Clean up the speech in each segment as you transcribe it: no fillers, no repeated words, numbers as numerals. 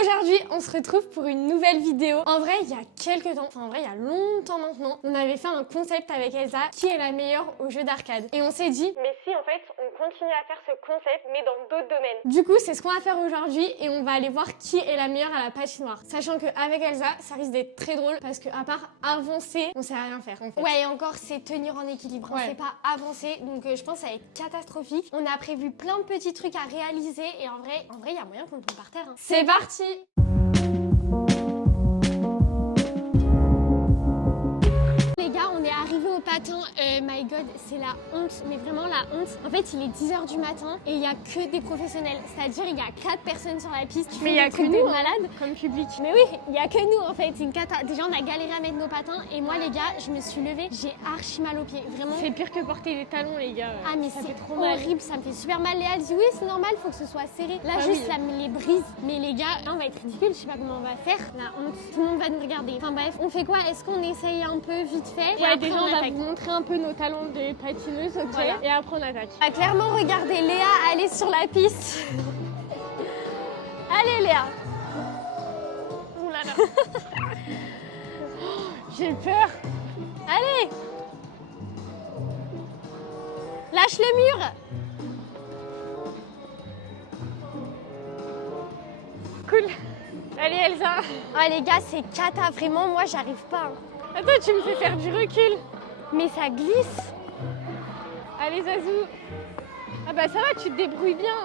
Aujourd'hui, on se retrouve pour une nouvelle vidéo. En vrai, il y a quelques temps, enfin en vrai, il y a longtemps maintenant, on avait fait un concept avec Elsa, qui est la meilleure au jeu d'arcade. Et on s'est dit, mais si en fait, on continue à faire ce concept, mais dans d'autres domaines. Du coup, c'est ce qu'on va faire aujourd'hui et on va aller voir qui est la meilleure à la patinoire. Sachant qu'avec Elsa, ça risque d'être très drôle parce qu'à part avancer, on sait rien faire en fait. Ouais, et encore, c'est tenir en équilibre. Ouais. On sait pas avancer, donc je pense que ça va être catastrophique. On a prévu plein de petits trucs à réaliser et en vrai, il y a moyen qu'on tombe par terre. Hein. C'est parti! Les gars, on est arrivé au patin. My god, c'est la honte, mais vraiment la honte. En fait, il est 10h du matin et il n'y a que des professionnels. C'est-à-dire, il y a 4 personnes sur la piste. Mais il n'y a que nous, malades comme public. Mais oui, il n'y a que nous en fait. C'est une cata. Déjà, on a galéré à mettre nos patins et moi, les gars, je me suis levée. J'ai archi mal aux pieds. Vraiment. C'est pire que porter des talons, les gars. Ah, mais c'est trop horrible. Ça me fait super mal. Léa dit oui, c'est normal, faut que ce soit serré. Là, juste, ça me les brise. Mais les gars, là, on va être ridicule. Je sais pas comment on va faire. La honte. Tout le monde va nous regarder. Enfin bref, on fait quoi? Est-ce qu'on essaye un peu vite fait? Ouais, déjà, on va vous montrer un peu nos talons de patineuse, ok, voilà. Et après on attaque. On va clairement regarder Léa aller sur la piste. Allez Léa. Ouh là là. J'ai peur. Allez. Lâche le mur. Cool. Allez Elsa. Ah les gars, c'est cata, vraiment, moi j'arrive pas. Attends, tu me fais faire du recul. Mais ça glisse. Allez Zazou. Ah bah ça va, tu te débrouilles bien.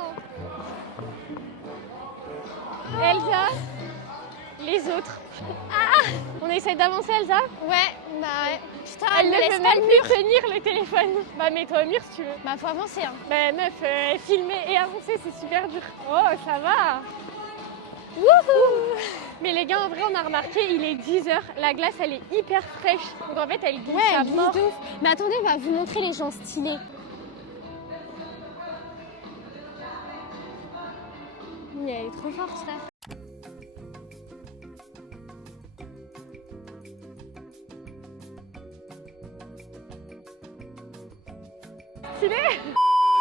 Elsa. Les autres. Ah. On essaie d'avancer Elsa? Ouais, bah ouais. Putain, elle ne peut même plus tenir le téléphone. Bah mets-toi au mur si tu veux. Bah faut avancer hein. Bah meuf, filmer et avancer c'est super dur. Oh ça va. Wouhou! Mais les gars, en vrai, on a remarqué, il est 10h, la glace, elle est hyper fraîche. Donc en fait, elle glisse à mort. Mais attendez, on va vous montrer les gens stylés. Mais elle est trop forte, ça. Stylé!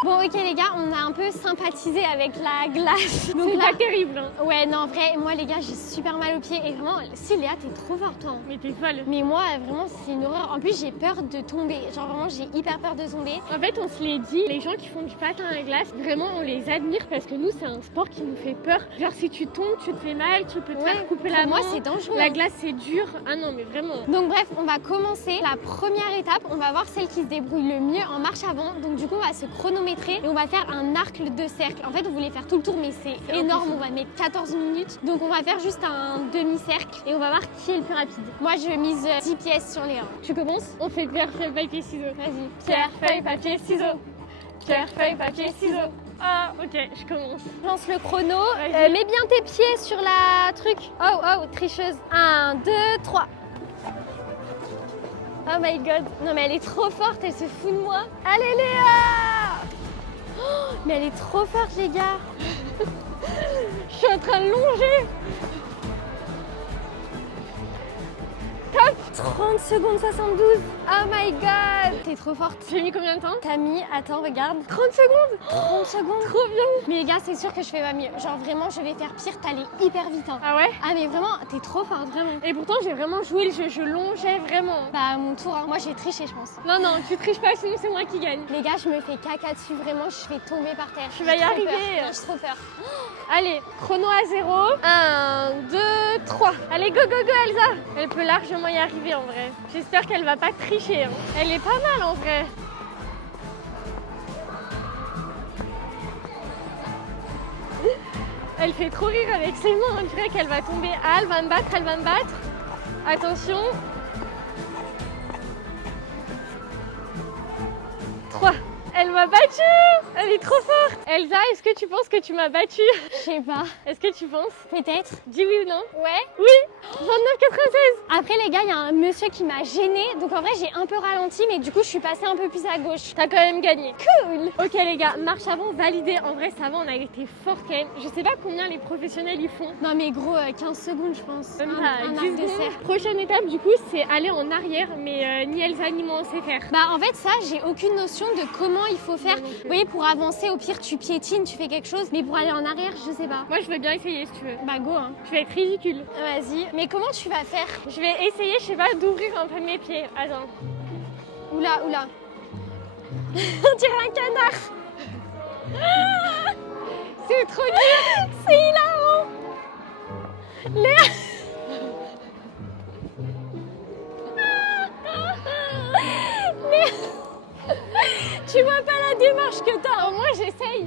Bon ok les gars, on a un peu sympathisé avec la glace. C'est pas terrible hein. Ouais non en vrai, moi les gars j'ai super mal aux pieds et vraiment, si Léa t'es trop forte toi. Mais t'es folle. Mais moi vraiment c'est une horreur, en plus j'ai peur de tomber, genre vraiment j'ai hyper peur de tomber. En fait on se l'est dit, les gens qui font du patin à glace, vraiment on les admire parce que nous c'est un sport qui nous fait peur. Genre si tu tombes, tu te fais mal, tu peux te faire couper la main. Moi c'est dangereux. La glace c'est dur, ah non mais vraiment. Donc bref, on va commencer la première étape, on va voir celle qui se débrouille le mieux en marche avant. Donc du coup on va se chronométrer et on va faire un arc de cercle. En fait, on voulait faire tout le tour, mais c'est énorme. On va mettre 14 minutes. Donc, on va faire juste un demi-cercle et on va voir qui est le plus rapide. Moi, je mise 10 pièces sur les 1. Tu commences? On fait pierre, feuille, papier, ciseaux. Vas-y. Pierre, feuille, papier, ciseaux. Pierre, feuille, papier, ciseaux. Ah, ok, je commence. Je lance le chrono. Mets bien tes pieds sur la truc. Oh, oh, tricheuse. 1, 2, 3. Oh my god. Non, mais elle est trop forte. Elle se fout de moi. Allez, Léa! Oh, mais elle est trop forte les gars. Je suis en train de longer. Top. 30 secondes 72. Oh my god. T'es trop forte. J'ai mis combien de temps? T'as mis, attends regarde, 30 secondes. 30 secondes. Trop bien. Mais les gars c'est sûr que je fais pas mieux. Genre vraiment je vais faire pire, t'allais hyper vite hein. Ah ouais? Ah mais vraiment t'es trop forte vraiment. Et pourtant j'ai vraiment joué le jeu, je longeais vraiment. Bah mon tour hein. Moi j'ai triché je pense. Non non tu triches pas sinon c'est moi qui gagne. Les gars je me fais caca dessus vraiment, je vais tomber par terre. Tu vas y arriver. Non, j'ai trop peur. Allez, chrono à 0. 1, 2, 3. Allez go go go Elsa. Elle peut largement y arriver en vrai. J'espère qu'elle va pas tricher hein. Elle est pas mal en vrai. Elle fait trop rire avec ses mains, on dirait qu'elle va tomber. Ah, elle va me battre, elle va me battre. Attention. 3. Elle m'a battue. Elle est trop forte. Elsa, est-ce que tu penses que tu m'as battue? Je sais pas. Est-ce que tu penses? Peut-être. Dis oui ou non? Ouais. Oui. 29,96. Après les gars, il y a un monsieur qui m'a gênée. Donc en vrai, j'ai un peu ralenti, mais du coup, je suis passée un peu plus à gauche. T'as quand même gagné. Cool. Ok les gars, marche avant validée. En vrai, ça va, on a été fort quand même. Je sais pas combien les professionnels y font. Non mais gros, 15 secondes je pense. Même un arc de cercle. Prochaine étape du coup, c'est aller en arrière, mais ni Elsa ni moi on sait faire. Bah en fait ça, j'ai aucune notion de comment il faut faire. Vous voyez, pour avancer, au pire, tu piétines, tu fais quelque chose. Mais pour aller en arrière, je sais pas. Moi, je veux bien essayer si tu veux. Bah, go, hein. Je vais être ridicule. Vas-y. Mais comment tu vas faire? Je vais essayer, je sais pas, d'ouvrir un peu mes pieds. Attends. Oula, oula. On dirait un canard. C'est trop dur. C'est hilarant. Léa. Léa. Tu vois pas la démarche que t'as. Au moins, j'essaye.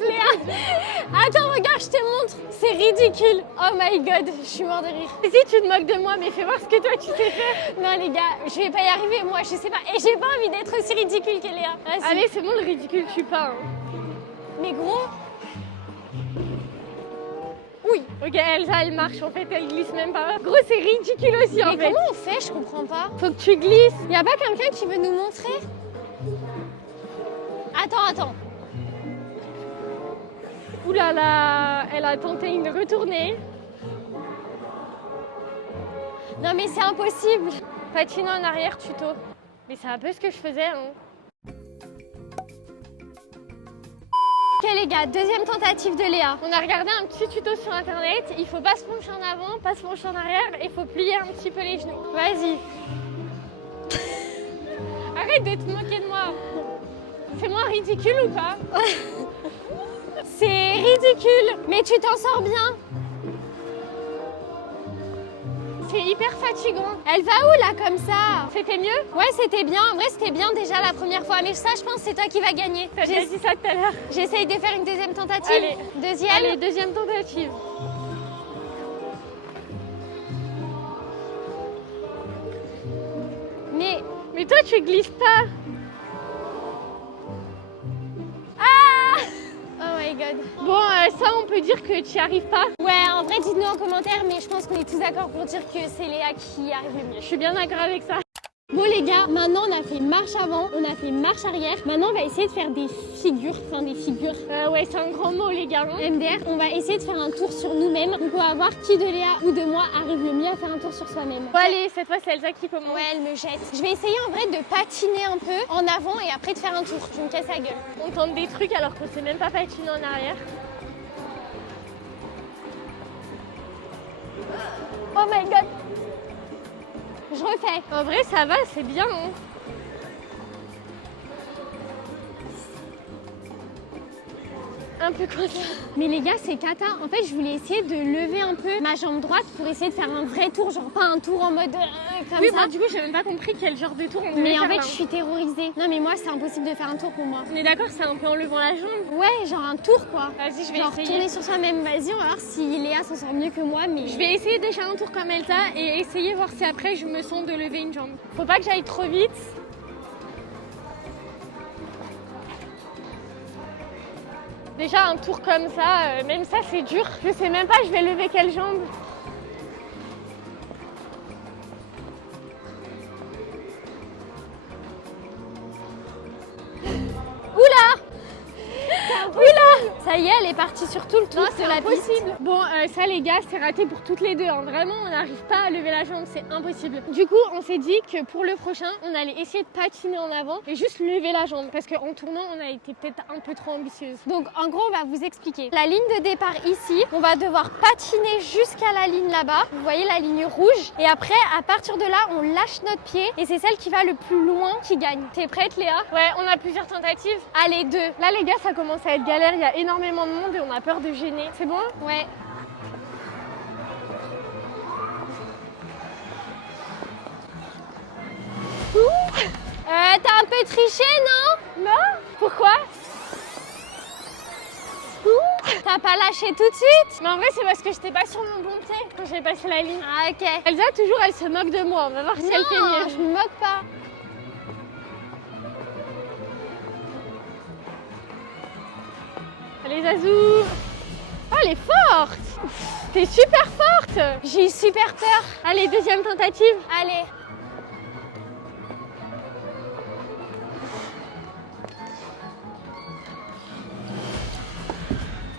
Léa. Attends, regarde, je te montre. C'est ridicule. Oh my god, je suis mort de rire. Si tu te moques de moi, mais fais voir ce que toi tu sais faire. Non les gars, je vais pas y arriver, moi, je sais pas. Et j'ai pas envie d'être aussi ridicule que Léa. Vas-y. Allez, c'est bon, le ridicule, je suis pas. Hein. Mais gros. Oui. Ok, Elsa, elle marche, en fait, elle glisse même pas. Gros, c'est ridicule aussi, en Mais fait. comment on fait? Je comprends pas. Faut que tu glisses. Y a pas quelqu'un qui veut nous montrer? Attends. Ouh là là, elle a tenté une retournée. Non mais c'est impossible. Patiner en arrière, tuto. Mais c'est un peu ce que je faisais, hein. Ok les gars, deuxième tentative de Léa. On a regardé un petit tuto sur internet. Il faut pas se pencher en avant, pas se pencher en arrière et il faut plier un petit peu les genoux. Vas-y. Arrête de te moquer de moi. Fais-moi ridicule ou pas? C'est ridicule, mais tu t'en sors bien. C'est hyper fatigant. Elle va où là comme ça? C'était mieux? Ouais, c'était bien. En vrai, c'était bien déjà la première fois. Mais ça, je pense que c'est toi qui vas gagner. T'as déjà dit ça tout à l'heure. J'essaye de faire une deuxième tentative. Allez. Deuxième. Allez, deuxième tentative. Mais toi, tu glisses pas. Oh my god. Bon, ça, on peut dire que tu n'y arrives pas. Ouais, en vrai, dites-nous en commentaire, mais je pense qu'on est tous d'accord pour dire que c'est Léa qui y arrive le mieux. Je suis bien d'accord avec ça. Bon les gars, maintenant on a fait marche avant, on a fait marche arrière. Maintenant on va essayer de faire des figures, Ouais, c'est un grand mot les gars. Hein. MDR. On va essayer de faire un tour sur nous-mêmes. Donc on va voir qui de Léa ou de moi arrive le mieux à faire un tour sur soi-même. Bon allez, cette fois c'est Elsa qui commence. Ouais, elle me jette. Je vais essayer en vrai de patiner un peu en avant et après de faire un tour. Je me casse la gueule. On tente des trucs alors qu'on sait même pas patiner en arrière. Oh my god. Je refais. En vrai, ça va, c'est bien. Hein. Un peu quoi ça. Mais les gars, c'est cata. En fait, je voulais essayer de lever un peu ma jambe droite pour essayer de faire un vrai tour, genre pas un tour en mode comme oui, ça. moi du coup, j'ai même pas compris quel genre de tour on devait Mais en faire, fait, là. je suis terrorisée. Non, mais moi, c'est impossible de faire un tour pour moi. On est d'accord, c'est un peu en levant la jambe. Ouais, genre un tour quoi. Vas-y, je vais Genre essayer. tourner sur soi-même. Vas-y, on va voir si Léa s'en sort mieux que moi. Mais Je vais essayer déjà un tour comme Elsa et essayer voir si après je me sens de lever une jambe. Faut pas que j'aille trop vite. Déjà un tour comme ça, même ça c'est dur. Je sais même pas je vais lever quelle jambe. Oula! Oula! Ça y est, elle est partie sur tout le tour. C'est impossible. Bon, ça les gars, c'est raté pour toutes les deux. Hein. Vraiment, on n'arrive pas à lever la jambe, c'est impossible. Du coup, on s'est dit que pour le prochain, on allait essayer de patiner en avant et juste lever la jambe. Parce qu'en tournant, on a été peut-être un peu trop ambitieuse. Donc en gros, on va vous expliquer. La ligne de départ ici, on va devoir patiner jusqu'à la ligne là-bas. Vous voyez la ligne rouge. Et après, à partir de là, on lâche notre pied et c'est celle qui va le plus loin qui gagne. T'es prête, Léa? Ouais, on a plusieurs tentatives. Allez, 2. Là, les gars, ça commence à être galère. Il y a énormément de monde et on a peur de gêner. C'est bon? Ouais. T'as un peu triché, non? Non? Pourquoi? T'as pas lâché tout de suite? Mais en vrai, c'est parce que j'étais pas sur mon bon pied quand j'ai passé la ligne. Ah, ok. Elsa, toujours, elle se moque de moi. On va voir si elle fait Non, mieux. je me moque pas. Allez, Zazou. Oh, elle est forte. T'es super forte. J'ai eu super peur. Allez, deuxième tentative. Allez.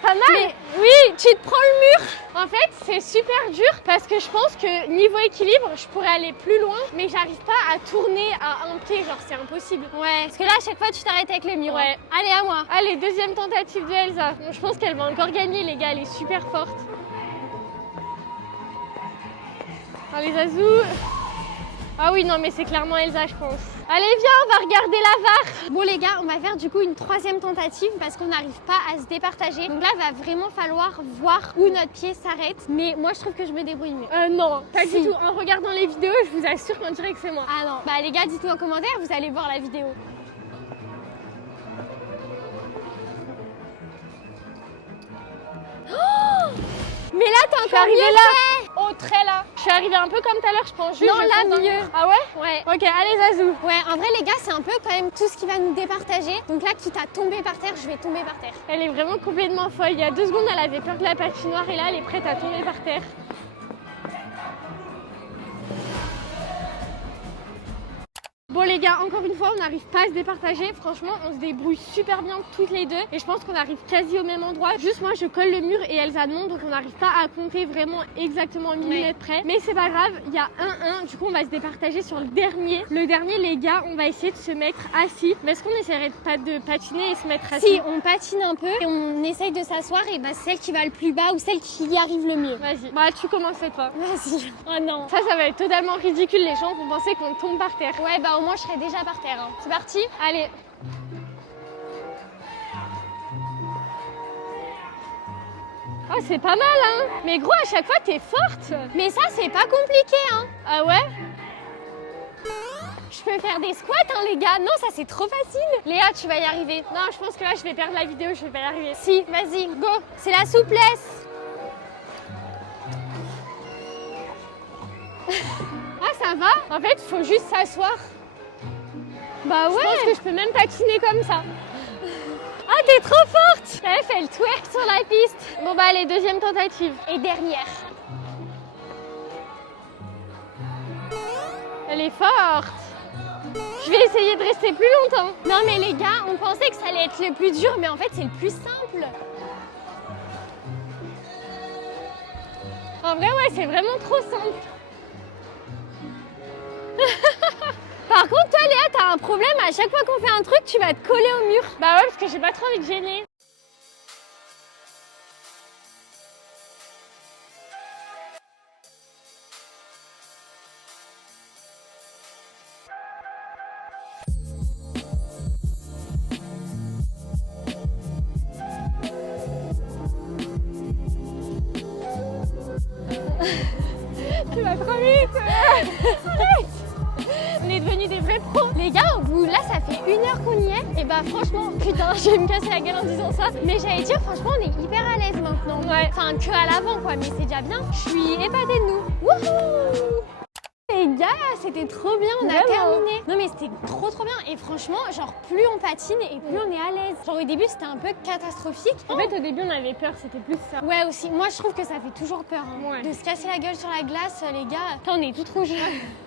Pas mal. Mais Oui, tu te prends le mur. En fait, c'est super dur parce que je pense que niveau équilibre, je pourrais aller plus loin, mais j'arrive pas à tourner à un pied, genre c'est impossible. Ouais, parce que là, à chaque fois, tu t'arrêtes avec le mur. Ouais. Hein. Allez, à moi. Allez, deuxième tentative de Elsa. Bon, je pense qu'elle va encore gagner, les gars, elle est super forte. Allez, Zazou. Ah oui, non, mais c'est clairement Elsa, je pense. Allez, viens, on va regarder la VAR. Bon les gars, on va faire du coup une troisième tentative parce qu'on n'arrive pas à se départager. Donc là, il va vraiment falloir voir où notre pied s'arrête. Mais moi, je trouve que je me débrouille mieux. Non, pas Si. du tout. En regardant les vidéos, je vous assure qu'on dirait que c'est moi. Ah non, bah les gars, dites-nous en commentaire, vous allez voir la vidéo. Mais là, t'as Je suis encore arrivée mieux là. fait. Au trait là. Je suis arrivée un peu comme tout à l'heure, je pense. Juste, Non, je là, fonce dans le mieux. mur. Ah ouais? Ouais. Ok, allez, Zazou. Ouais, en vrai les gars, c'est un peu quand même tout ce qui va nous départager. Donc là, quitte à tomber par terre, je vais tomber par terre. Elle est vraiment complètement folle. Il y a 2 secondes, elle avait peur de la patinoire et là, elle est prête à tomber par terre. Bon les gars, encore une fois, on n'arrive pas à se départager. Franchement, on se débrouille super bien toutes les deux. Et je pense qu'on arrive quasi au même endroit. Juste moi, je colle le mur et Elsa non. Donc on n'arrive pas à compter vraiment exactement au millimètre près. Mais c'est pas grave, il y a 1-1. Du coup, on va se départager sur le dernier. Le dernier, les gars, on va essayer de se mettre assis. Mais est-ce qu'on essaierait pas de patiner et se mettre assis? Si on patine un peu et on essaye de s'asseoir, et bah celle qui va le plus bas ou celle qui y arrive le mieux. Vas-y. Bah, tu commences cette fois. Vas-y. Oh non. Ça va être totalement ridicule. Les gens vont penser qu'on tombe par terre. Ouais, bah au moins je serais déjà par terre. Hein. C'est parti? Allez. Ah, c'est pas mal, hein. Mais gros, à chaque fois, t'es forte. Mais ça, c'est pas compliqué, hein. Ah ouais? Je peux faire des squats, hein, les gars. Non, ça, c'est trop facile. Léa, tu vas y arriver. Non, je pense que là, je vais perdre la vidéo. Je vais pas y arriver. Si, vas-y, go. C'est la souplesse. Ah, ça va? En fait, il faut juste s'asseoir. Bah ouais. Je pense que je peux même patiner comme ça. Ah, t'es trop forte! Elle fait le twerk sur la piste. Bon bah allez, deuxième tentative. Et dernière. Elle est forte. Je vais essayer de rester plus longtemps. Non mais les gars, on pensait que ça allait être le plus dur, mais en fait c'est le plus simple. En vrai, ouais, c'est vraiment trop simple. Par contre, toi Léa, t'as un problème, à chaque fois qu'on fait un truc, tu vas te coller au mur. Bah ouais, parce que j'ai pas trop envie de gêner. Tu vas trop vite. On est devenus des vrais pros. Les gars, au bout, là, ça fait 1 heure qu'on y est. Et bah franchement, putain, je vais me casser la gueule en disant ça. Mais j'allais dire, franchement, on est hyper à l'aise maintenant. Ouais. Enfin, que à l'avant, quoi. Mais c'est déjà bien. Je suis épatée de nous. Wouhou! Les gars, c'était trop bien, on a Vraiment. terminé. Non mais c'était trop bien et franchement, genre plus on patine et plus on est à l'aise. Genre au début c'était un peu catastrophique. En fait, au début, on avait peur, c'était plus ça. Ouais aussi, moi je trouve que ça fait toujours peur hein, Ouais. de se casser la gueule sur la glace, les gars. Putain, on est toutes rouges.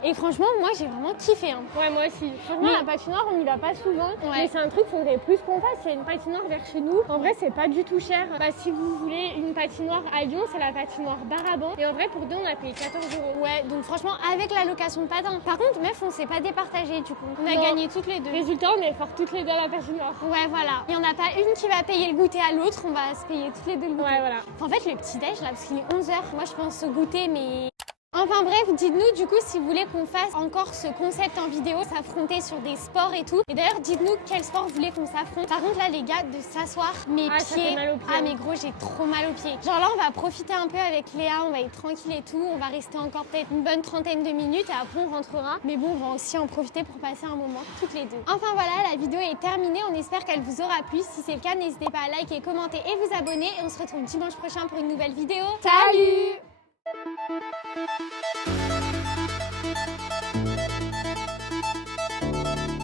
Et franchement, moi j'ai vraiment kiffé. Hein. Ouais, moi aussi. Franchement, Mais- la patinoire, on n'y va pas souvent. Ouais. Mais c'est un truc qu'il faudrait plus qu'on fasse. Il y a une patinoire vers chez nous. En vrai, c'est pas du tout cher. Bah, si vous voulez une patinoire à Lyon, c'est la patinoire Baraban. Et en vrai, pour deux, on a payé 14 €. Ouais, donc franchement, avec la location de patins. Par contre, meuf, on s'est pas départagé du coup. On a Non. gagné toutes les deux. Résultat, on est forts toutes les deux à la patinoire. Ouais, voilà. Il y en a pas une qui va payer le goûter à l'autre, on va se payer toutes les deux le goûter. Ouais, voilà. En fait, le petit-déj là, parce qu'il est 11h, moi je pense au goûter, mais. Enfin bref, dites-nous du coup si vous voulez qu'on fasse encore ce concept en vidéo, s'affronter sur des sports et tout. Et d'ailleurs, dites-nous quel sport vous voulez qu'on s'affronte. Par contre là les gars, de s'asseoir, mes Ah, ça pieds, fait mal aux pieds. ah mais gros j'ai trop mal aux pieds. Genre là on va profiter un peu avec Léa, on va être tranquille et tout, on va rester encore peut-être une bonne trentaine de minutes et après on rentrera. Mais bon, on va aussi en profiter pour passer un moment toutes les deux. Enfin voilà, la vidéo est terminée, on espère qu'elle vous aura plu. Si c'est le cas, n'hésitez pas à liker, commenter et vous abonner. Et on se retrouve dimanche prochain pour une nouvelle vidéo. Salut!